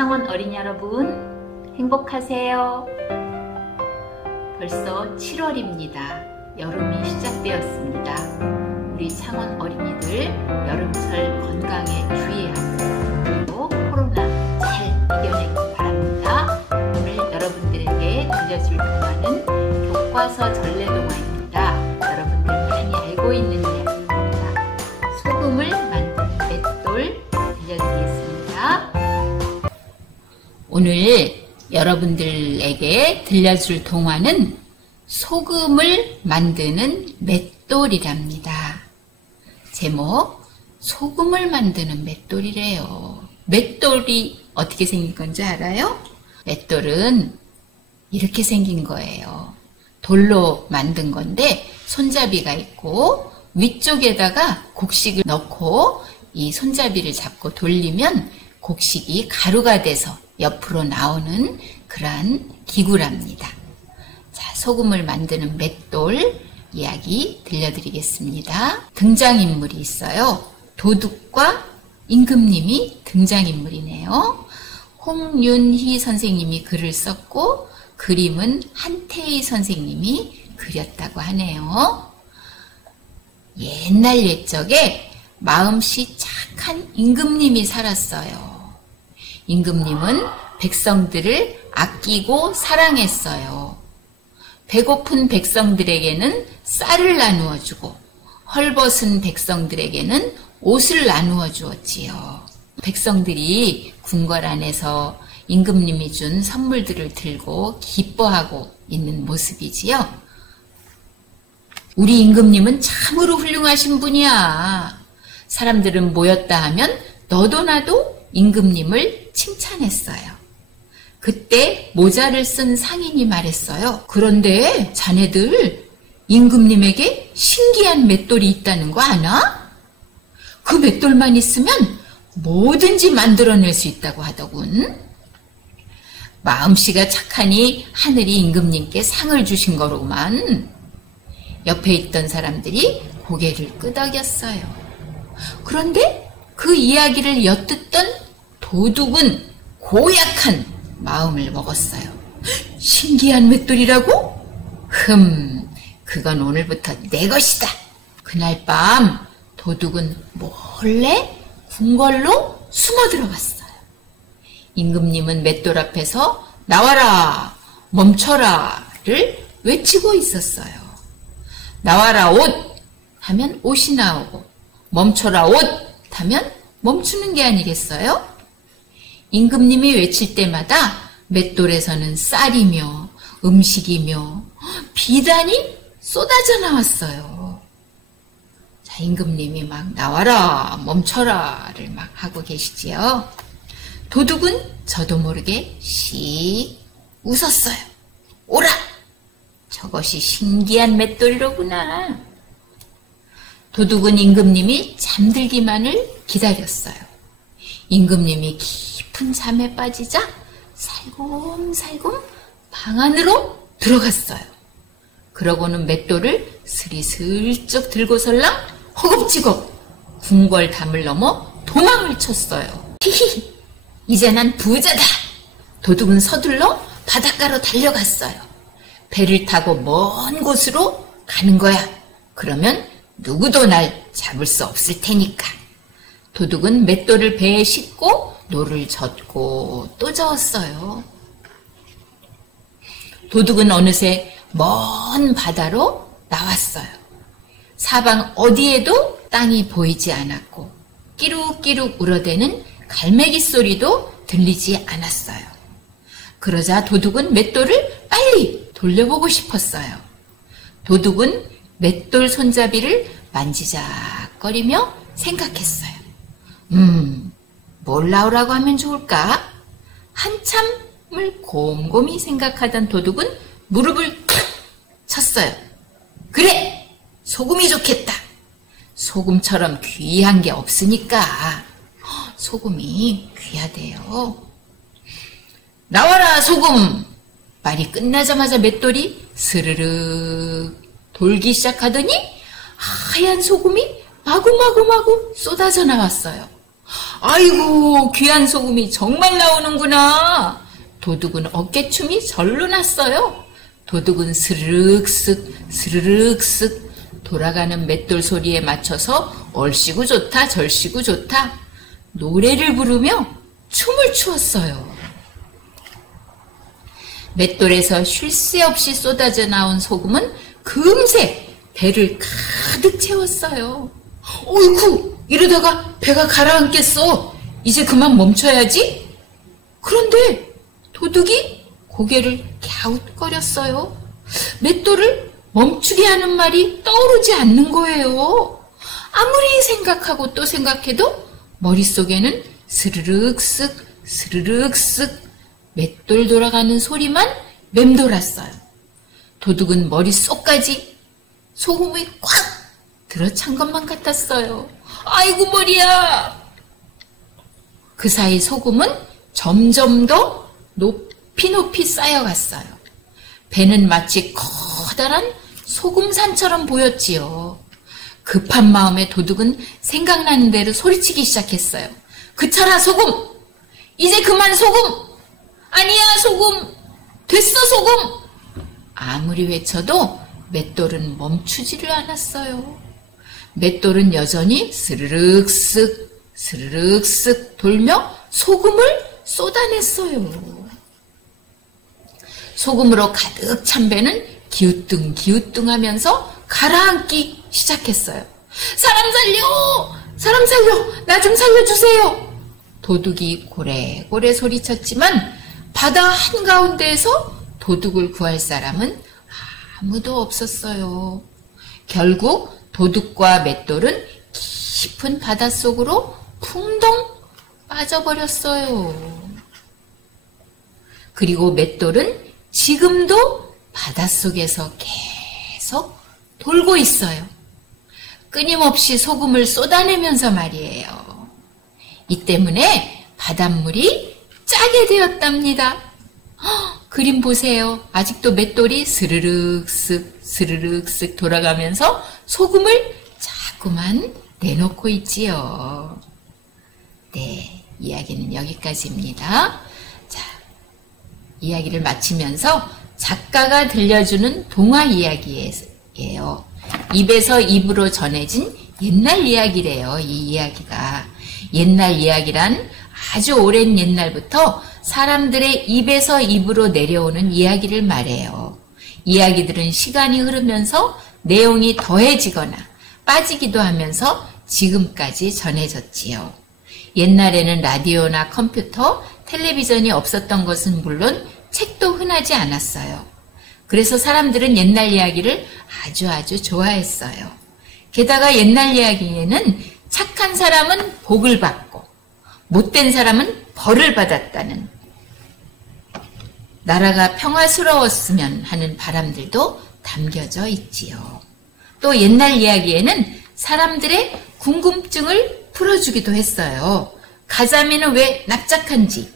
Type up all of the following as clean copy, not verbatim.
창원 어린이 여러분, 행복하세요. 벌써 7월입니다. 여름이 시작되었습니다. 우리 창원 어린이들 여름철 건강에 주의하고 그리고 코로나 잘 이겨내기 바랍니다. 오늘 여러분들에게 들려줄 동화는 교과서 전래동화입니다. 여러분들 많이 알고 있는 이야기입니다. 소금을 만든 맷돌 들려드리겠습니다. 오늘 여러분들에게 들려줄 동화는 소금을 만드는 맷돌이랍니다. 제목, 소금을 만드는 맷돌이래요. 맷돌이 어떻게 생긴 건지 알아요? 맷돌은 이렇게 생긴 거예요. 돌로 만든 건데 손잡이가 있고 위쪽에다가 곡식을 넣고 이 손잡이를 잡고 돌리면 곡식이 가루가 돼서 옆으로 나오는 그러한 기구랍니다. 자, 소금을 만드는 맷돌 이야기 들려드리겠습니다. 등장인물이 있어요. 도둑과 임금님이 등장인물이네요. 홍윤희 선생님이 글을 썼고 그림은 한태희 선생님이 그렸다고 하네요. 옛날 옛적에 마음씨 착한 임금님이 살았어요. 임금님은 백성들을 아끼고 사랑했어요. 배고픈 백성들에게는 쌀을 나누어 주고 헐벗은 백성들에게는 옷을 나누어 주었지요. 백성들이 궁궐 안에서 임금님이 준 선물들을 들고 기뻐하고 있는 모습이지요. 우리 임금님은 참으로 훌륭하신 분이야. 사람들은 모였다 하면 너도 나도 임금님을 칭찬했어요. 그때 모자를 쓴 상인이 말했어요. 그런데 자네들 임금님에게 신기한 맷돌이 있다는 거 아나? 그 맷돌만 있으면 뭐든지 만들어낼 수 있다고 하더군. 마음씨가 착하니 하늘이 임금님께 상을 주신 거로만. 옆에 있던 사람들이 고개를 끄덕였어요. 그런데 그 이야기를 엿듣던 도둑은 고약한 마음을 먹었어요. 신기한 맷돌이라고? 그건 오늘부터 내 것이다. 그날 밤 도둑은 몰래 궁궐로 숨어 들어갔어요. 임금님은 맷돌 앞에서 나와라, 멈춰라를 외치고 있었어요. 나와라 옷 하면 옷이 나오고 멈춰라 옷 하면 멈추는 게 아니겠어요? 임금님이 외칠 때마다 맷돌에서는 쌀이며 음식이며 비단이 쏟아져 나왔어요. 자, 임금님이 막 나와라, 멈춰라를 막 하고 계시지요. 도둑은 저도 모르게 씩 웃었어요. 오라! 저것이 신기한 맷돌이로구나. 도둑은 임금님이 잠들기만을 기다렸어요. 임금님이 깊은 잠에 빠지자 살금살금 방 안으로 들어갔어요. 그러고는 맷돌을 스리슬쩍 들고설랑 허겁지겁 궁궐 담을 넘어 도망을 쳤어요. 히히, 이제 난 부자다. 도둑은 서둘러 바닷가로 달려갔어요. 배를 타고 먼 곳으로 가는 거야. 그러면 누구도 날 잡을 수 없을 테니까. 도둑은 맷돌을 배에 싣고 노를 젓고 또 저었어요. 도둑은 어느새 먼 바다로 나왔어요. 사방 어디에도 땅이 보이지 않았고 끼룩끼룩 울어대는 갈매기 소리도 들리지 않았어요. 그러자 도둑은 맷돌을 빨리 돌려보고 싶었어요. 도둑은 맷돌 손잡이를 만지작거리며 생각했어요. 뭘 나오라고 하면 좋을까? 한참을 곰곰이 생각하던 도둑은 무릎을 탁 쳤어요. 그래! 소금이 좋겠다. 소금처럼 귀한 게 없으니까. 소금이 귀하대요. 나와라 소금! 말이 끝나자마자 맷돌이 스르륵 돌기 시작하더니 하얀 소금이 마구마구마구 쏟아져 나왔어요. 아이고, 귀한 소금이 정말 나오는구나. 도둑은 어깨춤이 절로 났어요. 도둑은 스르륵쓱 스르륵쓱 돌아가는 맷돌 소리에 맞춰서 얼씨구 좋다 절씨구 좋다 노래를 부르며 춤을 추었어요. 맷돌에서 쉴 새 없이 쏟아져 나온 소금은 금세 배를 가득 채웠어요. 어이쿠, 이러다가 배가 가라앉겠어. 이제 그만 멈춰야지. 그런데 도둑이 고개를 갸웃거렸어요. 맷돌을 멈추게 하는 말이 떠오르지 않는 거예요. 아무리 생각하고 또 생각해도 머릿속에는 스르륵쓱 스르륵쓱 맷돌 돌아가는 소리만 맴돌았어요. 도둑은 머릿속까지 소금이 꽉 들어찬 것만 같았어요. 아이고 머리야. 그 사이 소금은 점점 더 높이 쌓여갔어요. 배는 마치 커다란 소금산처럼 보였지요. 급한 마음에 도둑은 생각나는 대로 소리치기 시작했어요. 그쳐라 소금! 이제 그만 소금! 아니야 소금! 됐어 소금! 아무리 외쳐도 맷돌은 멈추지를 않았어요. 맷돌은 여전히 스르륵쓱 스르륵쓱 돌며 소금을 쏟아냈어요. 소금으로 가득 찬 배는 기우뚱 기우뚱하면서 가라앉기 시작했어요. 사람 살려! 사람 살려! 나 좀 살려주세요! 도둑이 고래고래 소리쳤지만 바다 한가운데에서 도둑을 구할 사람은 아무도 없었어요. 결국 도둑과 맷돌은 깊은 바닷속으로 풍덩 빠져버렸어요. 그리고 맷돌은 지금도 바닷속에서 계속 돌고 있어요. 끊임없이 소금을 쏟아내면서 말이에요. 이 때문에 바닷물이 짜게 되었답니다. 그림 보세요. 아직도 맷돌이 스르륵쓱 스르륵쓱 돌아가면서 소금을 자꾸만 내놓고 있지요. 네, 이야기는 여기까지입니다. 자, 이야기를 마치면서 작가가 들려주는 동화 이야기예요. 입에서 입으로 전해진 옛날 이야기래요. 이 이야기가. 옛날 이야기란 아주 오랜 옛날부터 사람들의 입에서 입으로 내려오는 이야기를 말해요. 이야기들은 시간이 흐르면서 내용이 더해지거나 빠지기도 하면서 지금까지 전해졌지요. 옛날에는 라디오나 컴퓨터, 텔레비전이 없었던 것은 물론 책도 흔하지 않았어요. 그래서 사람들은 옛날 이야기를 아주 좋아했어요. 게다가 옛날 이야기에는 착한 사람은 복을 받고 못된 사람은 벌을 받았다는, 나라가 평화스러웠으면 하는 바람들도 담겨져 있지요. 또 옛날 이야기에는 사람들의 궁금증을 풀어주기도 했어요. 가자미는 왜 납작한지,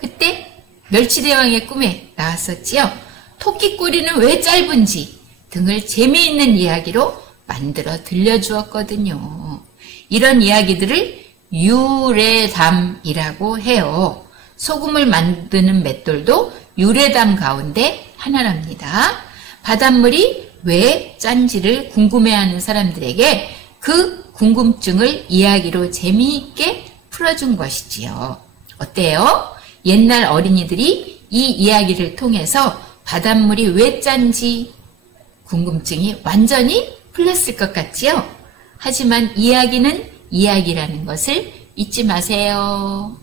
그때 멸치대왕의 꿈에 나왔었지요. 토끼꼬리는 왜 짧은지 등을 재미있는 이야기로 만들어 들려주었거든요. 이런 이야기들을 유래담이라고 해요. 소금을 만드는 맷돌도 유래담 가운데 하나랍니다. 바닷물이 왜 짠지를 궁금해하는 사람들에게 그 궁금증을 이야기로 재미있게 풀어준 것이지요. 어때요? 옛날 어린이들이 이 이야기를 통해서 바닷물이 왜 짠지 궁금증이 완전히 풀렸을 것 같지요? 하지만 이야기는 이야기라는 것을 잊지 마세요.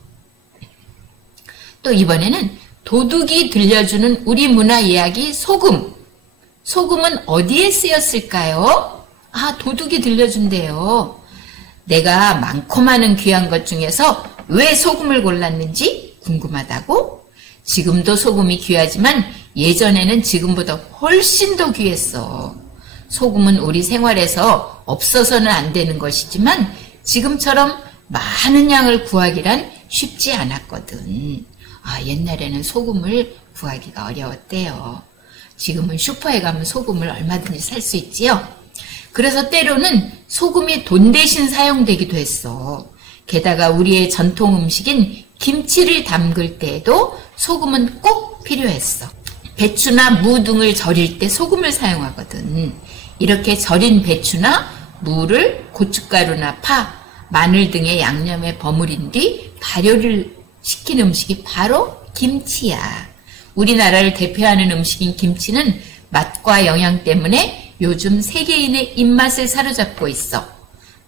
또 이번에는 도둑이 들려주는 우리 문화 이야기 소금. 소금은 어디에 쓰였을까요? 도둑이 들려준대요. 내가 많고 많은 귀한 것 중에서 왜 소금을 골랐는지 궁금하다고? 지금도 소금이 귀하지만 예전에는 지금보다 훨씬 더 귀했어. 소금은 우리 생활에서 없어서는 안 되는 것이지만 지금처럼 많은 양을 구하기란 쉽지 않았거든. 옛날에는 소금을 구하기가 어려웠대요. 지금은 슈퍼에 가면 소금을 얼마든지 살 수 있지요. 그래서 때로는 소금이 돈 대신 사용되기도 했어. 게다가 우리의 전통 음식인 김치를 담글 때에도 소금은 꼭 필요했어. 배추나 무 등을 절일 때 소금을 사용하거든. 이렇게 절인 배추나 무를 고춧가루나 파, 마늘 등의 양념에 버무린 뒤 발효를 시킨 음식이 바로 김치야. 우리나라를 대표하는 음식인 김치는 맛과 영양 때문에 요즘 세계인의 입맛을 사로잡고 있어.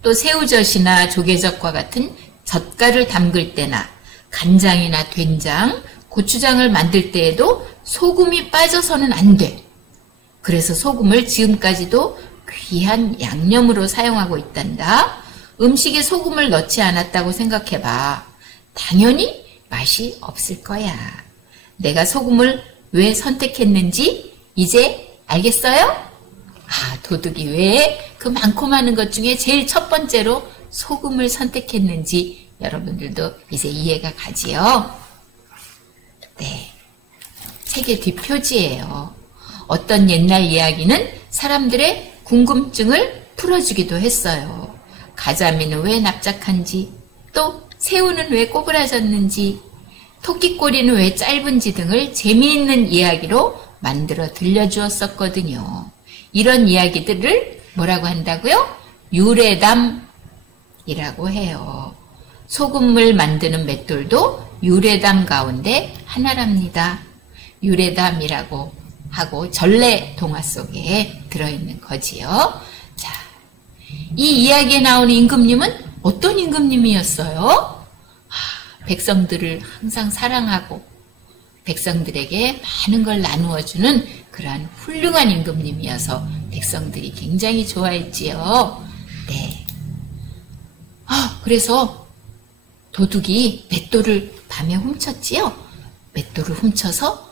또 새우젓이나 조개젓과 같은 젓갈을 담글 때나 간장이나 된장, 고추장을 만들 때에도 소금이 빠져서는 안 돼. 그래서 소금을 지금까지도 귀한 양념으로 사용하고 있단다. 음식에 소금을 넣지 않았다고 생각해봐. 당연히 맛이 없을 거야. 내가 소금을 왜 선택했는지 이제 알겠어요? 도둑이 왜 그 많고 많은 것 중에 제일 첫 번째로 소금을 선택했는지 여러분들도 이제 이해가 가지요? 네. 책의 뒷표지예요. 어떤 옛날 이야기는 사람들의 궁금증을 풀어주기도 했어요. 가자미는 왜 납작한지, 또 새우는 왜 꼬부라졌는지, 토끼꼬리는 왜 짧은지 등을 재미있는 이야기로 만들어 들려주었었거든요. 이런 이야기들을 뭐라고 한다고요? 유래담이라고 해요. 소금을 만드는 맷돌도 유래담 가운데 하나랍니다. 유래담이라고 하고 전래 동화 속에 들어있는 거지요. 자, 이 이야기에 나오는 임금님은 어떤 임금님이었어요? 백성들을 항상 사랑하고 백성들에게 많은 걸 나누어주는 그러한 훌륭한 임금님이어서 백성들이 굉장히 좋아했지요. 네. 그래서 도둑이 맷돌을 밤에 훔쳤지요. 맷돌을 훔쳐서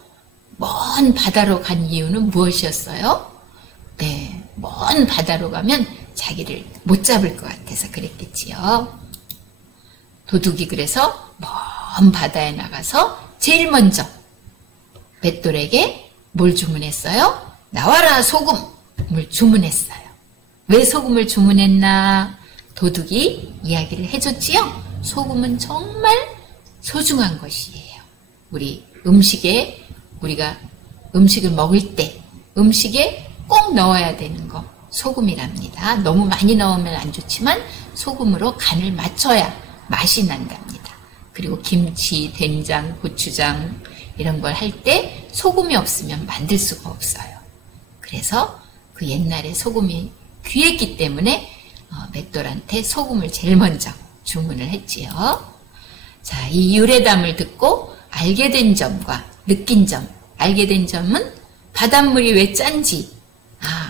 먼 바다로 간 이유는 무엇이었어요? 네, 먼 바다로 가면 자기를 못 잡을 것 같아서 그랬겠지요. 도둑이 그래서 먼 바다에 나가서 제일 먼저 맷돌에게 뭘 주문했어요? 나와라 소금을 주문했어요. 왜 소금을 주문했나? 도둑이 이야기를 해줬지요. 소금은 정말 소중한 것이에요. 우리가 음식을 먹을 때 음식에 꼭 넣어야 되는 거 소금이랍니다. 너무 많이 넣으면 안 좋지만 소금으로 간을 맞춰야 맛이 난답니다. 그리고 김치, 된장, 고추장 이런 걸 할 때 소금이 없으면 만들 수가 없어요. 그래서 그 옛날에 소금이 귀했기 때문에 맷돌한테 소금을 제일 먼저 주문을 했지요. 자, 이 유래담을 듣고 알게 된 점과 느낀 점, 알게 된 점은 바닷물이 왜 짠지,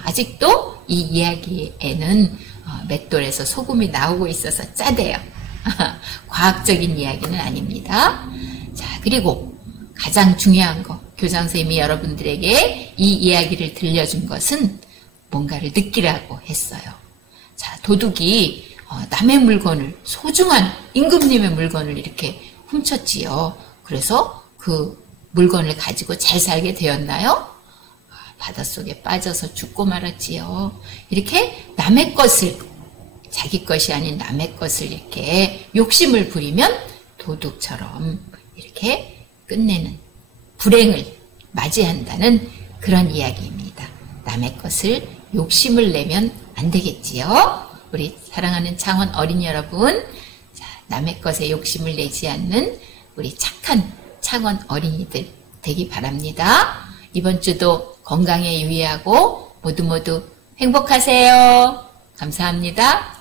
아직도 이 이야기에는 맷돌에서 소금이 나오고 있어서 짜대요. 과학적인 이야기는 아닙니다. 자, 그리고 가장 중요한 거, 교장선생님이 여러분들에게 이 이야기를 들려준 것은 뭔가를 느끼라고 했어요. 자, 도둑이 남의 물건을, 소중한 임금님의 물건을 이렇게 훔쳤지요. 그래서 그 물건을 가지고 잘 살게 되었나요? 바닷속에 빠져서 죽고 말았지요. 이렇게 남의 것을, 자기 것이 아닌 남의 것을 이렇게 욕심을 부리면 도둑처럼 이렇게 끝내는 불행을 맞이한다는 그런 이야기입니다. 남의 것을 욕심을 내면 안 되겠지요. 우리 사랑하는 창원 어린이 여러분, 자, 남의 것에 욕심을 내지 않는 우리 착한 창원 어린이들 되기 바랍니다. 이번 주도 건강에 유의하고 모두 행복하세요. 감사합니다.